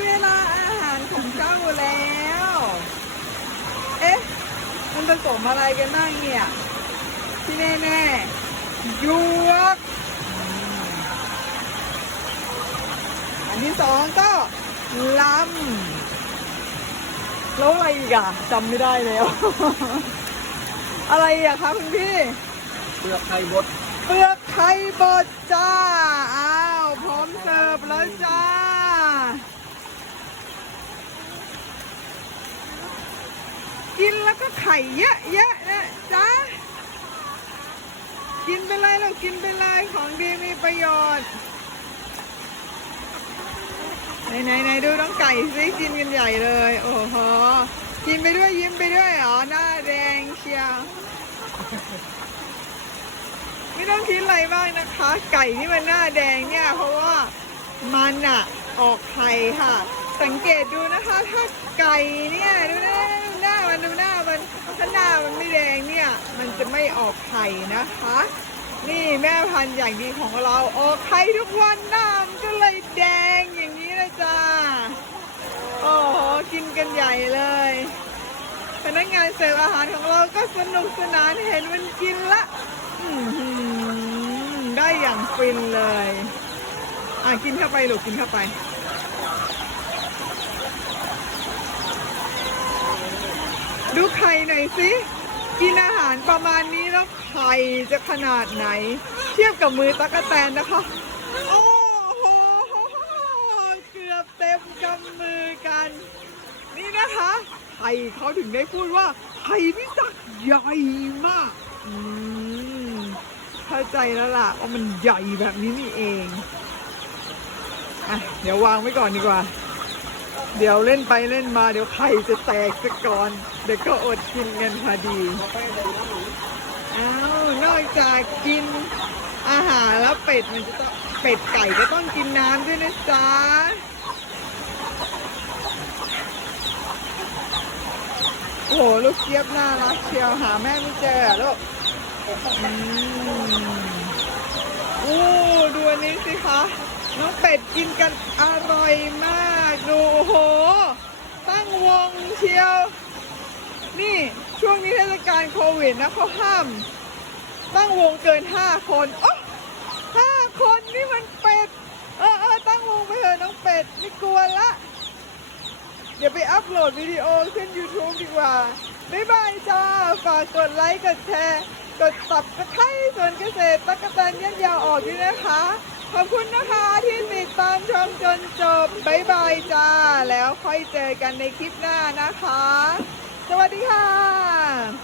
เวลาอาหารของเจ้าแล้ว เอ๊ะ มันผสมอะไรกันบ้างเนี่ย ที่แน่ๆหยวก อันที่สองก็ลำแล้วอะไรอีกอะจำไม่ได้แล้ว อะไรอะคะคุณพี่ เปลือกไข่บด เปลือกไข่บดจ้า อ้าว พร้อมเสิร์ฟแล้วจ้า กิน แล้วก็ไข่เยอะๆนะจ้ากินไปเลยเรากินไปเลยของดีมีประโยชน์ ไหนไหนไหนดูน้องไก่ซิกินกันใหญ่เลย โอ้โห กินไปด้วยยิ้มไปด้วยเหรอ หน้าแดงเชียว ไม่ต้องคิดอะไรมากนะคะ ไก่ที่มันหน้าแดงเนี่ย เพราะว่ามันอะออกไข่ค่ะ สังเกตดูนะคะ ถ้าไก่เนี่ยดูน้า จะไม่ออกไข่นะคะ นี่แม่พันธุ์อย่างดีของเราออกไข่ทุกวันน้ามันก็เลยแดงอย่างนี้นะจ้าโอ้โหกินกันใหญ่เลย พนักงานเสิร์ฟอาหารของเราก็สนุกสนานเห็นมันกินละได้อย่างฟินเลย อะกินเข้าไปลูกกินเข้าไปดูไข่หน่อยสิ กินอาหารประมาณนี้แล้วไข่จะขนาดไหน เทียบกับมือตะกะแตนนะคะ โอ้โหเกือบเต็มกำมือกัน นี่นะคะไข่เขาถึงได้พูดว่าไข่พี่ตักใหญ่มากเข้าใจแล้วล่ะว่ามันใหญ่แบบนี้นี่เองอะเดี๋ยววางไว้ก่อนดีกว่า เดี๋ยวเล่นไปเล่นมาเดี๋ยวไข่จะแตกซะก่อน เดี๋ยวก็อดกินกันพอดีอ้าวนอกจากกินอาหารแล้วเป็ดมันจะต้องเป็ดไก่ก็ต้องกินน้ำด้วยนะจ๊ะโอ้โหลูกเจี๊ยบน่ารักเชียวหาแม่ไม่เจอลูกอืมโอ้ดูอันนี้สิคะ น้องเป็ดกินกันอร่อยมาก ดูโอ้โห ตั้งวงเชียว นี่ช่วงนี้เทศกาลโควิดนะเขาห้าม ตั้งวงเกินห้าคนโอ้ห้าคนนี่มันเป็ด เออเออตั้งวงไปเถอะน้องเป็ดไม่กลัวละ เดี๋ยวไปอัพโหลดวิดีโอขึ้น YouTube ดีกว่าบ๊ายบายจ้า ฝากกดไลค์ กดแชร์ กดตับกระไคร้ส่วนเกษตรตักกะแตนยันยาวออกด้วยนะคะ ขอบคุณนะคะที่ติดตามชมจนจบบายบายจ้า แล้วค่อยเจอกันในคลิปหน้านะคะ สวัสดีค่ะ